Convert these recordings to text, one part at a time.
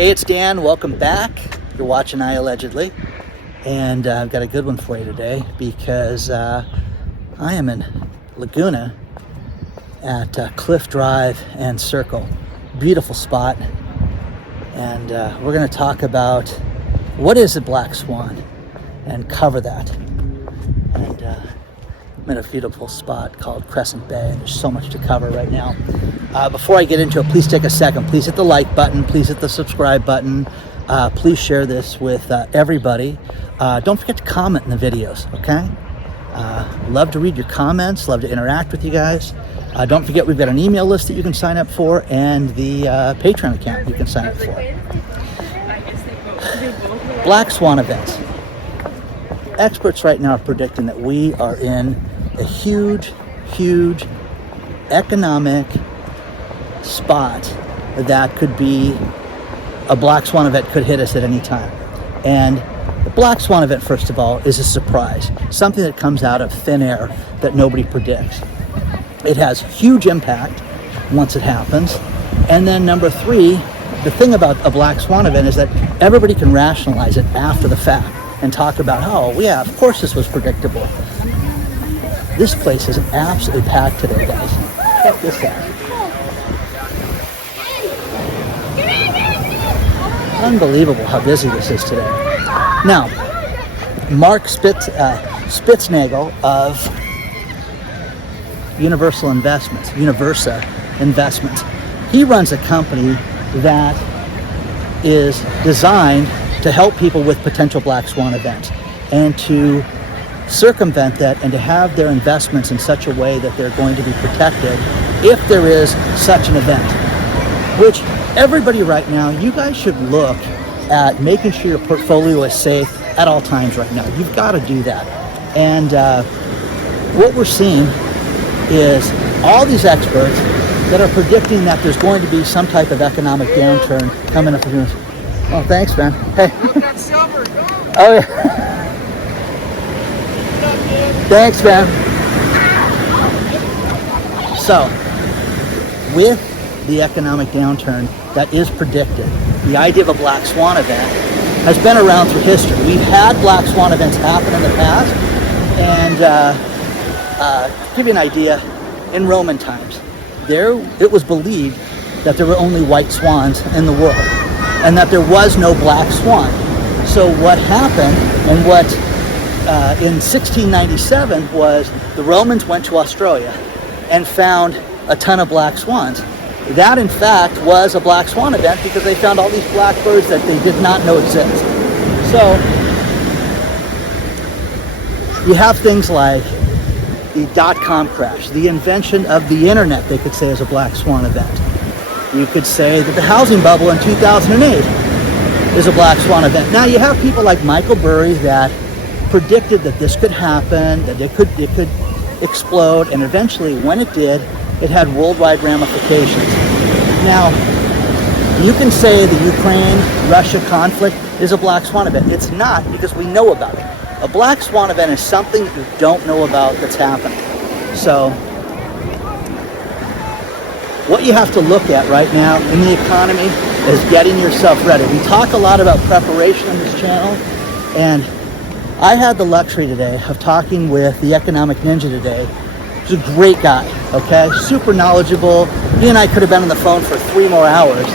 Hey, it's Dan. Welcome back. You're watching iAllegedly, and I've got a good one for you today because I am in Laguna at Cliff Drive and Circle. Beautiful spot, and we're going to talk about what is a black swan and cover that. And I'm in a beautiful spot called Crescent Bay, and there's so much to cover right now. Before I get into it, please take a second. Please hit the like button. Please hit the subscribe button. Please share this with everybody. Don't forget to comment in the videos, okay? Love to read your comments. Love to interact with you guys. Don't forget we've got an email list that you can sign up for and the Patreon account you can sign up for. Black Swan events. Experts right now are predicting that we are in a huge economic spot that could be a black swan event could hit us at any time. And the black swan event, first of all, is a surprise, something that comes out of thin air that nobody predicts. It has huge impact once it happens. And then number three, the thing about a black swan event is that everybody can rationalize it after the fact and talk about, oh yeah, of course this was predictable. This place is absolutely packed today, guys. Check this out. Unbelievable how busy this is today. Now, Mark Spitznagel of Universa Investments, he runs a company that is designed to help people with potential black swan events and to circumvent that and to have their investments in such a way that they're going to be protected if there is such an event. Which everybody right now, you guys should look at making sure your portfolio is safe at all times right now. You've got to do that. And what we're seeing is all these experts that are predicting that there's going to be some type of economic downturn coming up. Oh, thanks, man. Hey. Oh, yeah. Thanks, man. So, with the economic downturn that is predicted, the idea of a black swan event has been around through history. We've had black swan events happen in the past, and to give you an idea, in Roman times, it was believed that there were only white swans in the world, and that there was no black swan. So what happened, and what in 1697 was the Romans went to Australia and found a ton of black swans. That, in fact, was a black swan event because they found all these blackbirds that they did not know exist. So you have things like the dot-com crash, the invention of the internet, they could say is a black swan event. You could say that the housing bubble in 2008 is a black swan event. Now you have people like Michael Burry that predicted that this could happen, that it could explode, and eventually when it did, it had worldwide ramifications. Now, you can say the Ukraine-Russia conflict is a black swan event. It's not, because we know about it. A black swan event is something that you don't know about that's happening. So, what you have to look at right now in the economy is getting yourself ready. We talk a lot about preparation on this channel, and I had the luxury today of talking with the Economic Ninja today. He's a great guy, okay? Super knowledgeable. He and I could have been on the phone for 3 more hours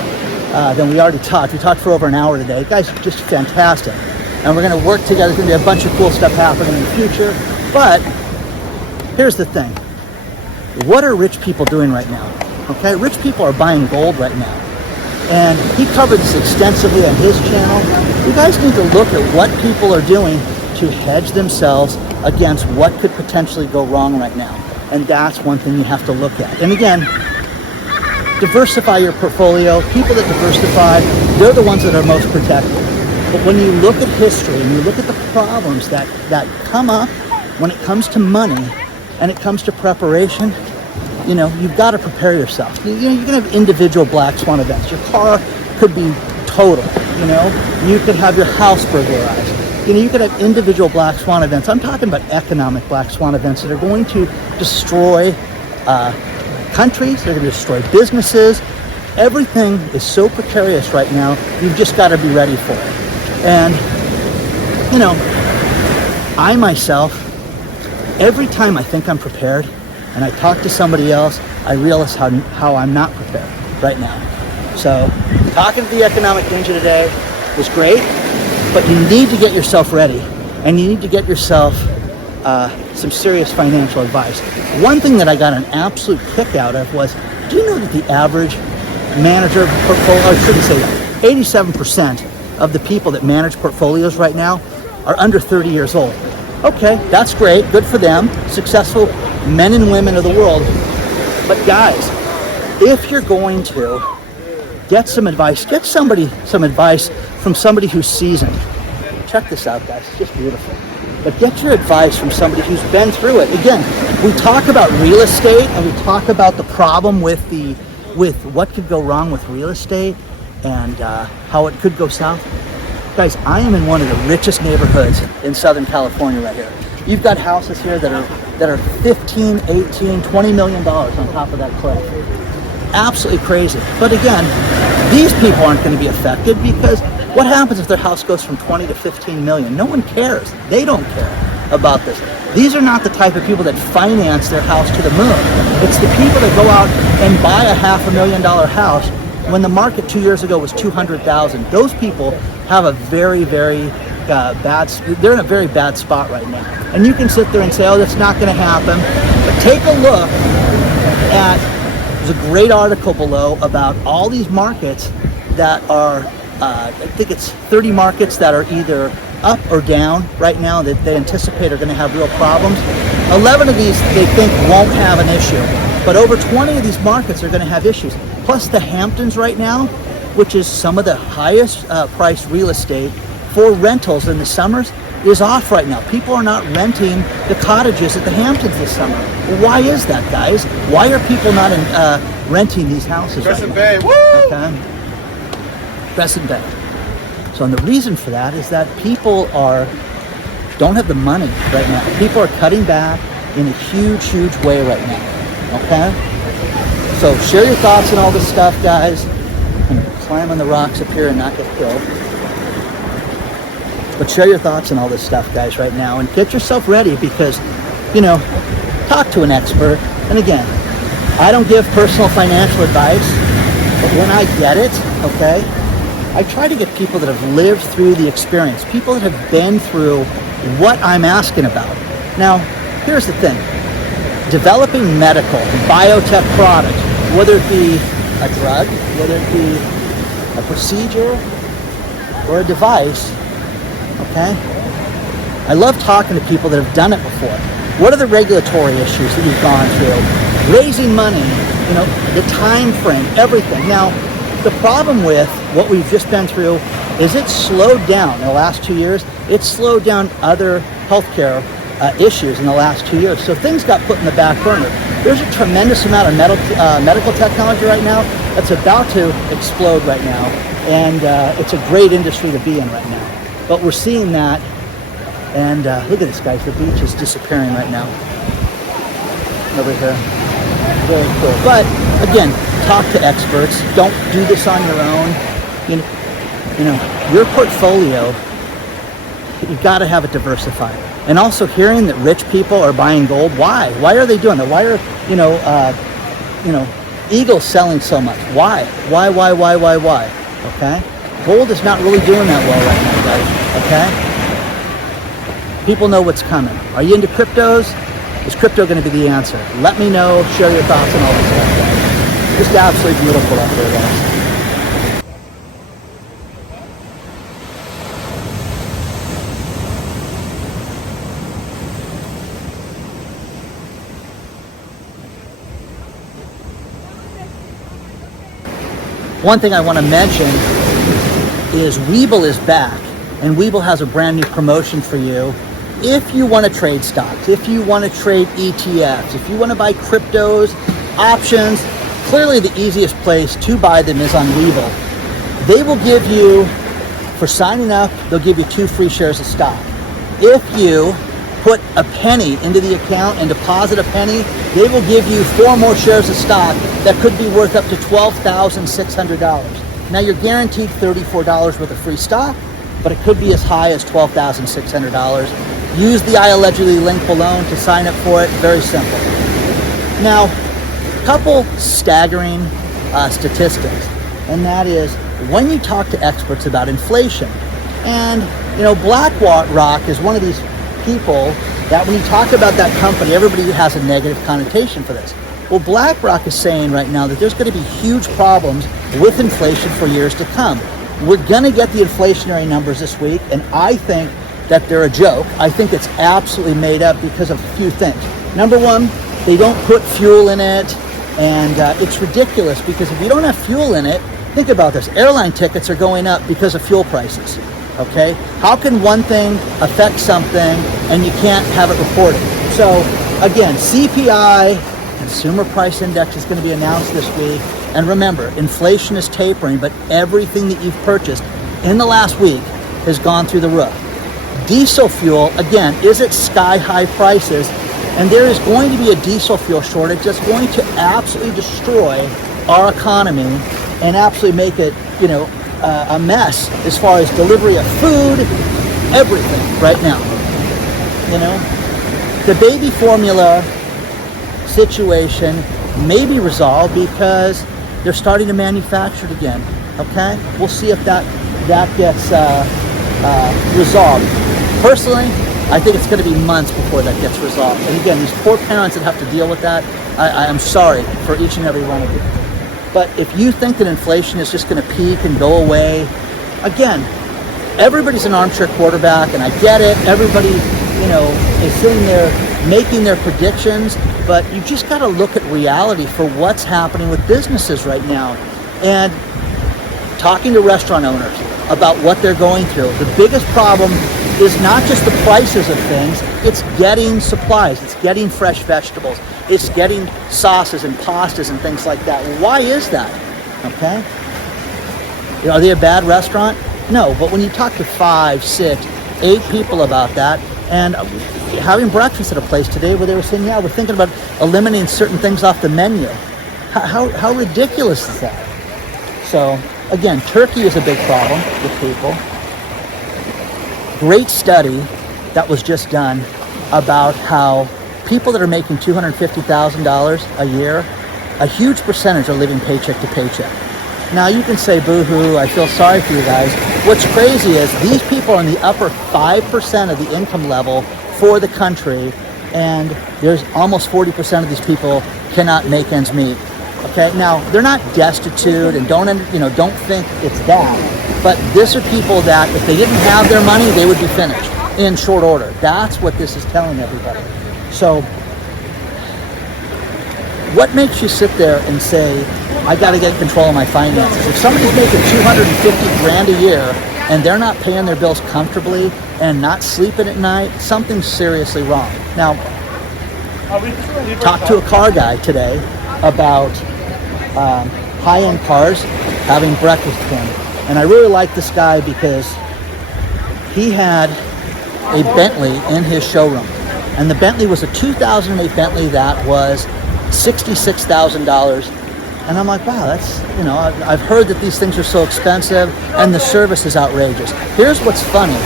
than we already talked. We talked for over an hour today. The guy's just fantastic. And we're going to work together. There's going to be a bunch of cool stuff happening in the future. But here's the thing. What are rich people doing right now? Okay, rich people are buying gold right now. And he covered this extensively on his channel. You guys need to look at what people are doing to hedge themselves against what could potentially go wrong right now. And that's one thing you have to look at. And again, diversify your portfolio. People that diversify, they're the ones that are most protected. But when you look at history and you look at the problems that come up when it comes to money and it comes to preparation, you've got to prepare yourself. You're going to have individual black swan events. Your car could be total, You could have your house burglarized. You could have individual black swan events. I'm talking about economic black swan events that are going to destroy countries, they're going to destroy businesses, Everything is so precarious right now, you've just got to be ready for it. And, you know, I myself, every time I think I'm prepared and I talk to somebody else, I realize how I'm not prepared right now. So talking to the Economic Ninja today was great, but you need to get yourself ready, and you need to get yourself some serious financial advice. One thing that I got an absolute kick out of was, do you know that the average manager of a portfolio, I shouldn't say that, 87% of the people that manage portfolios right now are under 30 years old. Okay, that's great, good for them, successful men and women of the world. But guys, if you're going to get some advice, get some advice from somebody who's seasoned. Check this out, guys, it's just beautiful. But get your advice from somebody who's been through it. Again, we talk about real estate and we talk about the problem with what could go wrong with real estate and how it could go south. Guys, I am in one of the richest neighborhoods in Southern California right here. You've got houses here that are 15, 18, 20 million dollars on top of that cliff. Absolutely crazy. But again, these people aren't going to be affected, because what happens if their house goes from 20 to 15 million? No one cares. They don't care about this. These are not the type of people that finance their house to the moon. It's the people that go out and buy a $500,000 house when the market 2 years ago was 200,000. Those people have a very, very they're in a very bad spot right now. And you can sit there and say, oh, that's not going to happen. But take a look at, there's a great article below about all these markets that are, I think it's 30 markets that are either up or down right now that they anticipate are going to have real problems. 11 of these they think won't have an issue, but over 20 of these markets are going to have issues. Plus the Hamptons right now, which is some of the highest priced real estate for rentals in the summers, is off right now. People are not renting the cottages at the Hamptons this summer. Why is that, guys? Why are people not renting these houses Crescent right now? Bay, woo! Okay. Crescent Bay. So, and the reason for that is that people don't have the money right now. People are cutting back in a huge, huge way right now. Okay? So share your thoughts on all this stuff, guys. I'm gonna climb on the rocks up here and not get killed. But share your thoughts on all this stuff, guys, right now, and get yourself ready, because, you know, talk to an expert. And again, I don't give personal financial advice, but when I get it, okay, I try to get people that have lived through the experience, people that have been through what I'm asking about. Now, here's the thing. Developing medical, biotech products, whether it be a drug, whether it be a procedure or a device, okay? I love talking to people that have done it before. What are the regulatory issues that you've gone through? Raising money, you know, the time frame, everything. Now, the problem with what we've just been through is it's slowed down in the last 2 years. It's slowed down other healthcare issues in the last 2 years. So things got put in the back burner. There's a tremendous amount of medical technology right now that's about to explode right now. And it's a great industry to be in right now. But we're seeing that, and look at this, guys. The beach is disappearing right now. Over here. Very cool. But again, talk to experts. Don't do this on your own. You know, your portfolio, you've got to have it diversified. And also hearing that rich people are buying gold. Why? Why are they doing that? Why are, Eagles selling so much? Why? Why? Okay? Gold is not really doing that well right now, guys. Okay? People know what's coming. Are you into cryptos? Is crypto going to be the answer? Let me know. Share your thoughts on all this stuff, guys. Just absolutely beautiful up there, guys. One thing I want to mention is Webull is back, and Webull has a brand new promotion for you. If you want to trade stocks, if you want to trade ETFs, if you want to buy cryptos, options, clearly the easiest place to buy them is on Webull. They will give you, for signing up, they'll give you 2 free shares of stock. If you put a penny into the account and deposit a penny, they will give you 4 more shares of stock that could be worth up to $12,600. Now you're guaranteed $34 worth of free stock, but it could be as high as $12,600. Use the iAllegedly link below to sign up for it. Very simple. Now, a couple staggering statistics, and that is when you talk to experts about inflation, and BlackRock is one of these people that when you talk about that company, everybody has a negative connotation for this. Well, BlackRock is saying right now that there's going to be huge problems with inflation for years to come. We're going to get the inflationary numbers this week, and I think that they're a joke. I think it's absolutely made up because of a few things. Number one, they don't put fuel in it, and it's ridiculous because if you don't have fuel in it, think about this. Airline tickets are going up because of fuel prices, okay? How can one thing affect something and you can't have it reported? So again, CPI, Consumer Price Index, is going to be announced this week. And remember, inflation is tapering, but everything that you've purchased in the last week has gone through the roof. Diesel fuel, again, is at sky-high prices, and there is going to be a diesel fuel shortage that's going to absolutely destroy our economy and absolutely make it, a mess as far as delivery of food, everything right now. The baby formula situation may be resolved because they're starting to manufacture it again. Okay, we'll see if that gets resolved. Personally, I think it's going to be months before that gets resolved. And again, these poor parents that have to deal with that, I am sorry for each and every one of you. But if you think that inflation is just going to peak and go away, again, everybody's an armchair quarterback, and I get it. Everybody, is sitting there making their predictions, but you just got to look at reality for what's happening with businesses right now. And talking to restaurant owners about what they're going through, the biggest problem is not just the prices of things, it's getting supplies, it's getting fresh vegetables, it's getting sauces and pastas and things like that. Why is that? Okay? Are they a bad restaurant? No, but when you talk to 5, 6, 8 people about that, and having breakfast at a place today where they were saying, yeah, we're thinking about eliminating certain things off the menu. How ridiculous is that? So, again, turkey is a big problem with people. Great study that was just done about how people that are making $250,000 a year, a huge percentage are living paycheck to paycheck. Now you can say, boo-hoo, I feel sorry for you guys. What's crazy is these people are in the upper 5% of the income level for the country, and there's almost 40% of these people cannot make ends meet. Okay, now they're not destitute, and don't think it's that, but these are people that if they didn't have their money, they would be finished in short order. That's what this is telling everybody. So what makes you sit there and say, I got to get control of my finances? If somebody's making $250,000 a year and they're not paying their bills comfortably and not sleeping at night, something's seriously wrong. Now, talked to a car guy today about high-end cars, having breakfast with him. And I really like this guy because he had a Bentley in his showroom. And the Bentley was a 2008 Bentley that was $66,000. And I'm like, wow, that's, I've heard that these things are so expensive and the service is outrageous. Here's what's funny.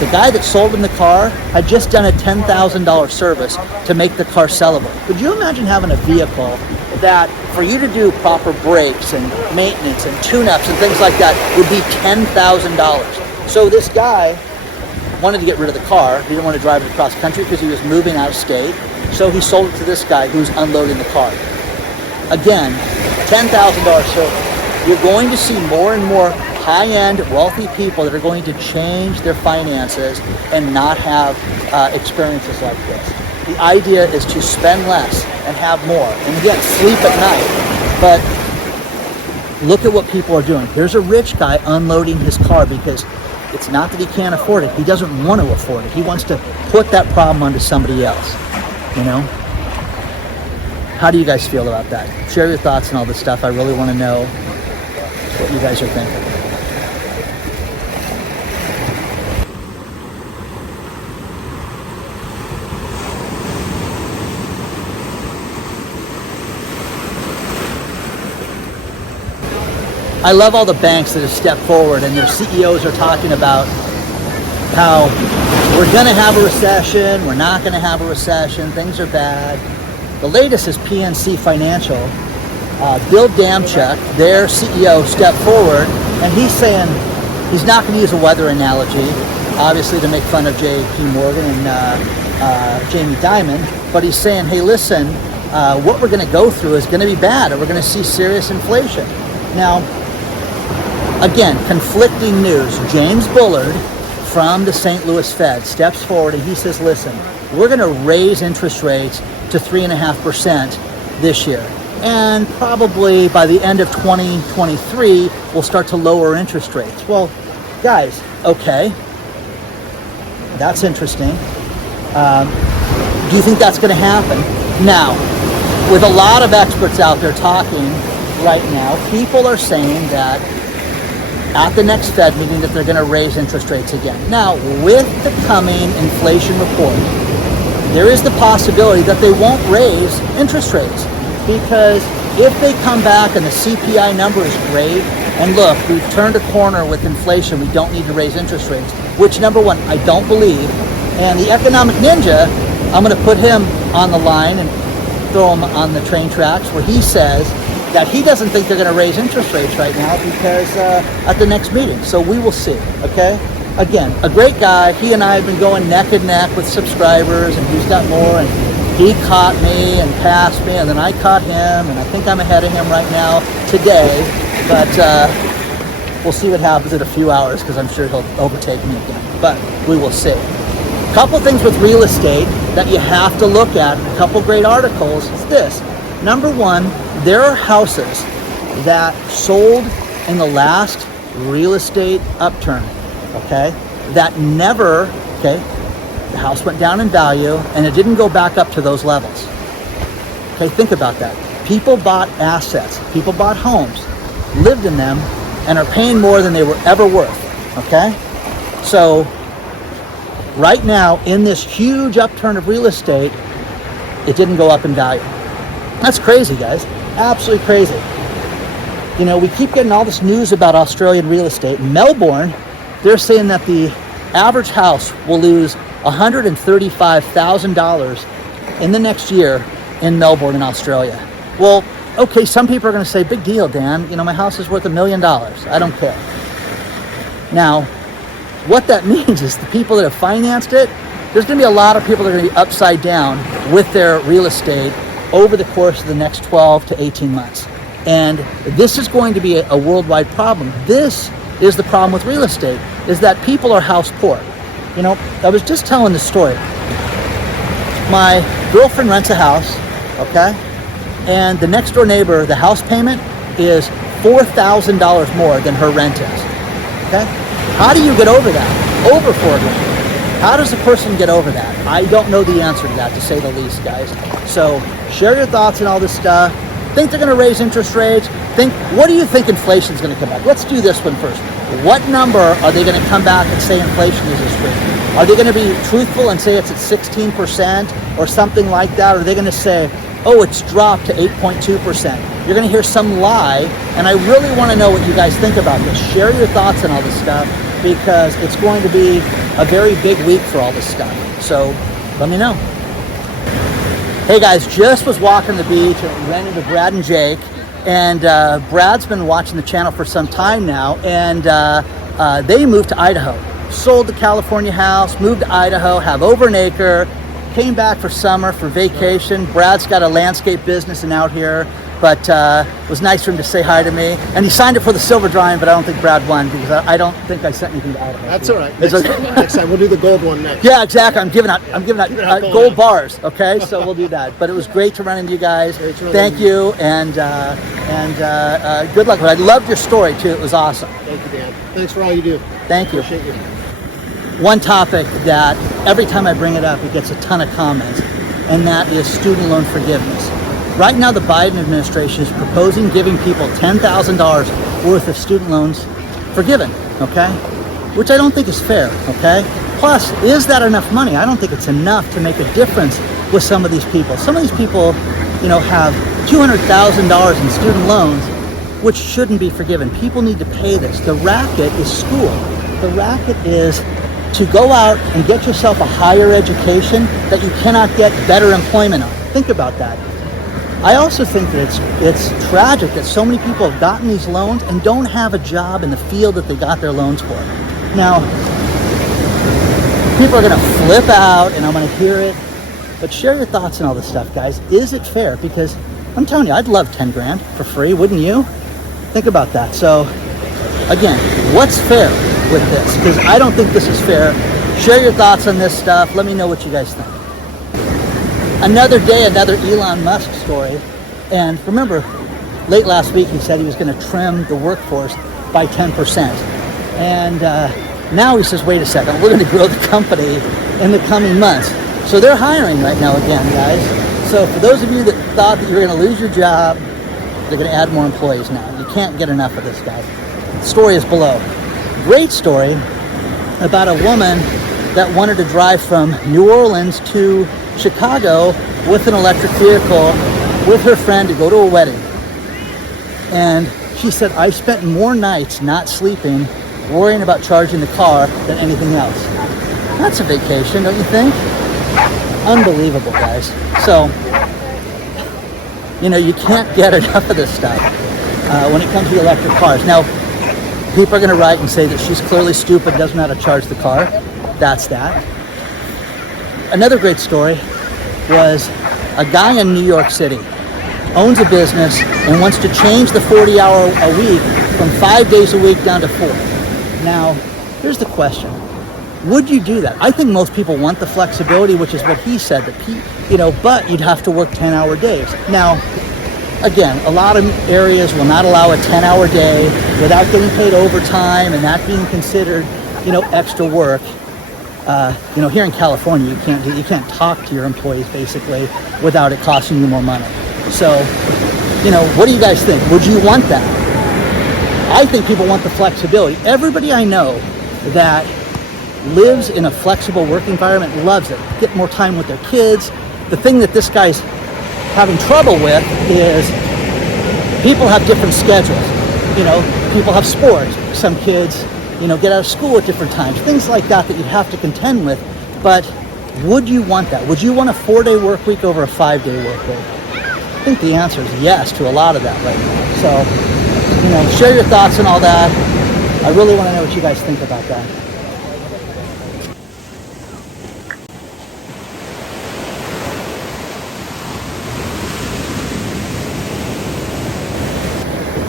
The guy that sold him the car had just done a $10,000 service to make the car sellable. Could you imagine having a vehicle that for you to do proper brakes and maintenance and tune-ups and things like that would be $10,000? So this guy wanted to get rid of the car. He didn't want to drive it across country because he was moving out of state. So he sold it to this guy who's unloading the car. Again, $10,000 service. You're going to see more and more high-end, wealthy people that are going to change their finances and not have experiences like this. The idea is to spend less and have more. And again, sleep at night. But look at what people are doing. Here's a rich guy unloading his car because it's not that he can't afford it. He doesn't want to afford it. He wants to put that problem onto somebody else. How do you guys feel about that? Share your thoughts and all this stuff. I really want to know what you guys are thinking. I love all the banks that have stepped forward and their CEOs are talking about how we're going to have a recession, we're not going to have a recession, things are bad. The latest is PNC Financial. Bill Damchuk, their CEO, stepped forward, and he's saying he's not going to use a weather analogy, obviously to make fun of J.P. Morgan and Jamie Dimon, but he's saying, hey, listen, what we're going to go through is going to be bad, and we're going to see serious inflation. Now, again, conflicting news. James Bullard from the St. Louis Fed steps forward and he says, listen, we're going to raise interest rates to 3.5% this year. And probably by the end of 2023, we'll start to lower interest rates. Well, guys, okay, that's interesting. Do you think that's going to happen? Now, with a lot of experts out there talking right now, people are saying that at the next Fed meeting that they're going to raise interest rates again. Now, with the coming inflation report, there is the possibility that they won't raise interest rates, because if they come back and the CPI number is great, and look, we've turned a corner with inflation, we don't need to raise interest rates, which, number one, I don't believe. And the economic ninja, I'm going to put him on the line and throw him on the train tracks, where he says that he doesn't think they're going to raise interest rates right now because at the next meeting. So we will see, okay? Again, a great guy. He and I have been going neck and neck with subscribers, and who's got more, and he caught me and passed me, and then I caught him, and I think I'm ahead of him right now today, but we'll see what happens in a few hours, because I'm sure he'll overtake me again, but we will see. A couple things with real estate that you have to look at, a couple great articles, is this. Number one, there are houses that sold in the last real estate upturn, okay, that never, okay, the house went down in value and it didn't go back up to those levels. Okay, think about that. People bought assets, people bought homes, lived in them, and are paying more than they were ever worth, okay? So, right now, in this huge upturn of real estate, it didn't go up in value. That's crazy, guys. Absolutely crazy. You know, we keep getting all this news about Australian real estate. In Melbourne, they're saying that the average house will lose $135,000 in the next year in Melbourne in Australia. Well, okay, some people are going to say, big deal, Dan. You know, my house is worth $1 million. I don't care. Now, what that means is the people that have financed it, there's going to be a lot of people that are going to be upside down with their real estate over the course of the next 12 to 18 months. And this is going to be a worldwide problem. This is the problem with real estate, is that people are house poor. You know, I was just telling this story. My girlfriend rents a house, okay? And the next door neighbor, the house payment is $4,000 more than her rent is, okay? How do you get over that? Over $4,000. How does a person get over that? I don't know the answer to that, to say the least, guys. So share your thoughts on all this stuff. Think they're going to raise interest rates? What do you think inflation is going to come back? Let's do this one first. What number are they going to come back and say inflation is this week? Are they going to be truthful and say it's at 16% or something like that? Or are they going to say, oh, it's dropped to 8.2%? You're going to hear some lie, and I really want to know what you guys think about this. Share your thoughts on all this stuff, because it's going to be a very big week for all this stuff. So let me know. Hey guys, just was walking the beach and ran into Brad and Jake, and Brad's been watching the channel for some time now, and they moved to Idaho. Sold the California house, moved to Idaho, have over an acre, came back for summer for vacation. Brad's got a landscape business and out here, but it was nice for him to say hi to me. And he signed up for the silver drawing, but I don't think Brad won, because I don't think I sent anything to Idaho. That's all right. Next time we'll do the gold one next. Yeah, exactly. I'm giving out gold bars. Okay, so we'll do that. But it was great to run into you guys. Thank you, and good luck. I loved your story too. It was awesome. Thank you, Dan. Thanks for all you do. Thank you. Appreciate you. One topic that every time I bring it up, it gets a ton of comments, and that is student loan forgiveness. Right now, the Biden administration is proposing giving people $10,000 worth of student loans forgiven, okay? Which I don't think is fair, okay? Plus, is that enough money? I don't think it's enough to make a difference with some of these people. Some of these people, you know, have $200,000 in student loans, which shouldn't be forgiven. People need to pay this. The racket is school. The racket is to go out and get yourself a higher education that you cannot get better employment on. Think about that. I also think that it's tragic that so many people have gotten these loans and don't have a job in the field that they got their loans for. Now, people are going to flip out and I'm going to hear it, but share your thoughts on all this stuff, guys. Is it fair? Because I'm telling you, I'd love 10 grand for free, wouldn't you? Think about that. So again, what's fair with this? Because I don't think this is fair. Share your thoughts on this stuff. Let me know what you guys think. Another day, another Elon Musk story. And remember, late last week, he said he was going to trim the workforce by 10%. And now he says, wait a second, we're going to grow the company in the coming months. So they're hiring right now again, guys. So for those of you that thought that you were going to lose your job, they're going to add more employees now. You can't get enough of this, guy. The story is below. Great story about a woman that wanted to drive from New Orleans to Chicago with an electric vehicle with her friend to go to a wedding. And she said, I spent more nights not sleeping worrying about charging the car than anything else. That's a vacation, don't you think? Unbelievable, guys. So, you can't get enough of this stuff when it comes to electric cars. Now, people are going to write and say that she's clearly stupid, doesn't know how to charge the car. That's that. Another great story was a guy in New York City owns a business and wants to change the 40-hour a week from 5 days a week down to 4. Now, here's the question. Would you do that? I think most people want the flexibility, which is what he said, that but you'd have to work 10-hour days. Now, again, a lot of areas will not allow a 10-hour day without getting paid overtime and that being considered, extra work. Here in California, you can't talk to your employees basically without it costing you more money. So, what do you guys think? Would you want that? I think people want the flexibility. Everybody I know that lives in a flexible work environment loves it. Get more time with their kids. The thing that this guy's having trouble with is people have different schedules. People have sports. Some kids get out of school at different times, things like that you'd have to contend with. But would you want that? Would you want a 4-day work week over a 5-day work week? I think the answer is yes to a lot of that right now. So, share your thoughts on all that. I really want to know what you guys think about that.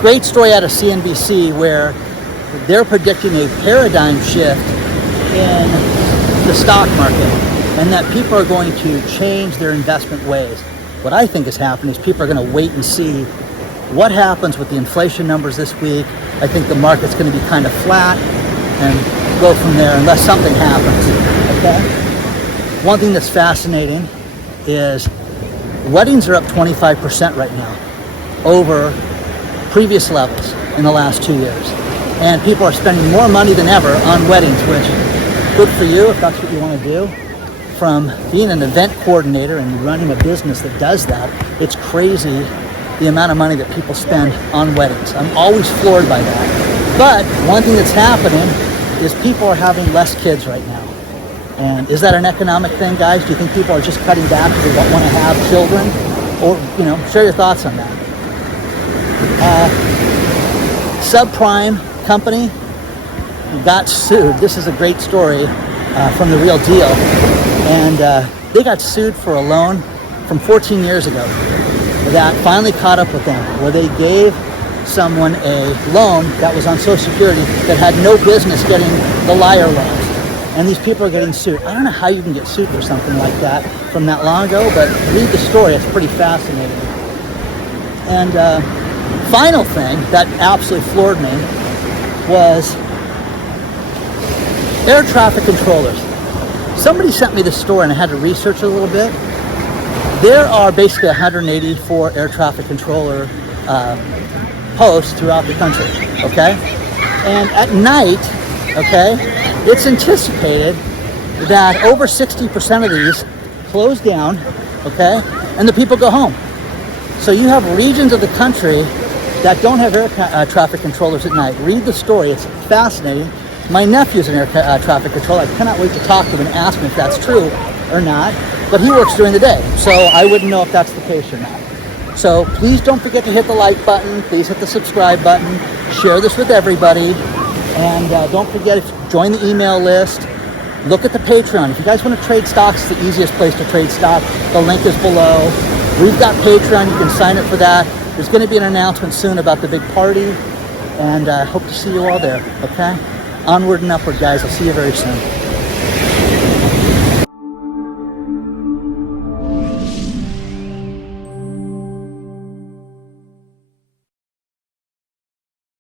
Great story out of CNBC where they're predicting a paradigm shift in the stock market and that people are going to change their investment ways. What I think is happening is people are going to wait and see what happens with the inflation numbers this week. I think the market's going to be kind of flat and go from there unless something happens. Okay? One thing that's fascinating is weddings are up 25% right now over previous levels in the last 2 years. And people are spending more money than ever on weddings, which good for you if that's what you want to do. From being an event coordinator and running a business that does that, it's crazy the amount of money that people spend on weddings. I'm always floored by that. But one thing that's happening is people are having less kids right now. And is that an economic thing, guys? Do you think people are just cutting back because they don't want to have children? Or, share your thoughts on that. Subprime company got sued. This is a great story from The Real Deal. And they got sued for a loan from 14 years ago that finally caught up with them, where they gave someone a loan that was on Social Security that had no business getting the liar loans. And these people are getting sued. I don't know how you can get sued for something like that from that long ago, but read the story. It's pretty fascinating. And final thing that absolutely floored me was air traffic controllers. Somebody sent me this story and I had to research it a little bit. There are basically 184 air traffic controller posts throughout the country, okay? And at night, okay, it's anticipated that over 60% of these close down, okay, and the people go home. So you have regions of the country that don't have air traffic controllers at night. Read the story. It's fascinating. My nephew's an air traffic controller. I cannot wait to talk to him and ask him if that's true or not. But he works during the day, so I wouldn't know if that's the case or not. So please don't forget to hit the like button. Please hit the subscribe button. Share this with everybody. And don't forget to join the email list. Look at the Patreon. If you guys want to trade stocks, it's the easiest place to trade stock. The link is below. We've got Patreon. You can sign up for that. There's going to be an announcement soon about the big party. And I hope to see you all there, okay? Onward and upward, guys. I'll see you very soon.